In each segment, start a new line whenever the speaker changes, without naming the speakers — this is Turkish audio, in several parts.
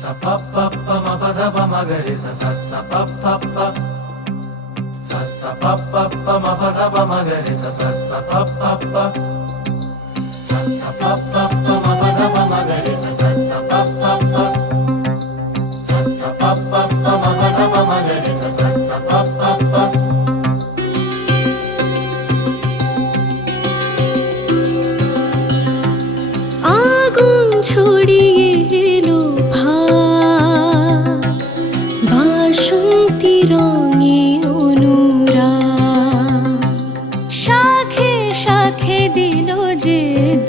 sa pa pa pa ma pa da pa ma ga re sa sa sa pa pa pa sa sa pa pa pa ma pa da pa ma ga re sa sa sa pa pa pa sa sa pa pa pa ma pa da pa ma ga re sa sa sa pa pa pa sa sa pa pa pa ma pa da pa ma ga re sa sa sa pa pa pa
আগুন ছড়িয়ে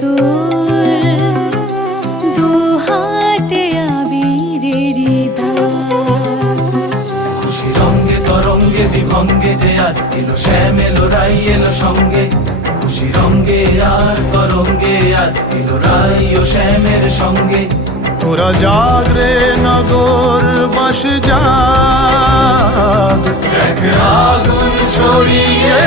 দোল দুহাতে আবিরের দাগ
খুশি রঙ্গে তরঙ্গে বিভঙ্গে যে আজ এলো শ্যাম এলো রাই এলো সঙ্গে। খুশি রঙ্গে আর তরঙ্গে আজ এলো রাই ও শ্যামের সঙ্গে।
তোরা জাগ রে নগর বাস জাগ।
এক আগুন ছড়িয়ে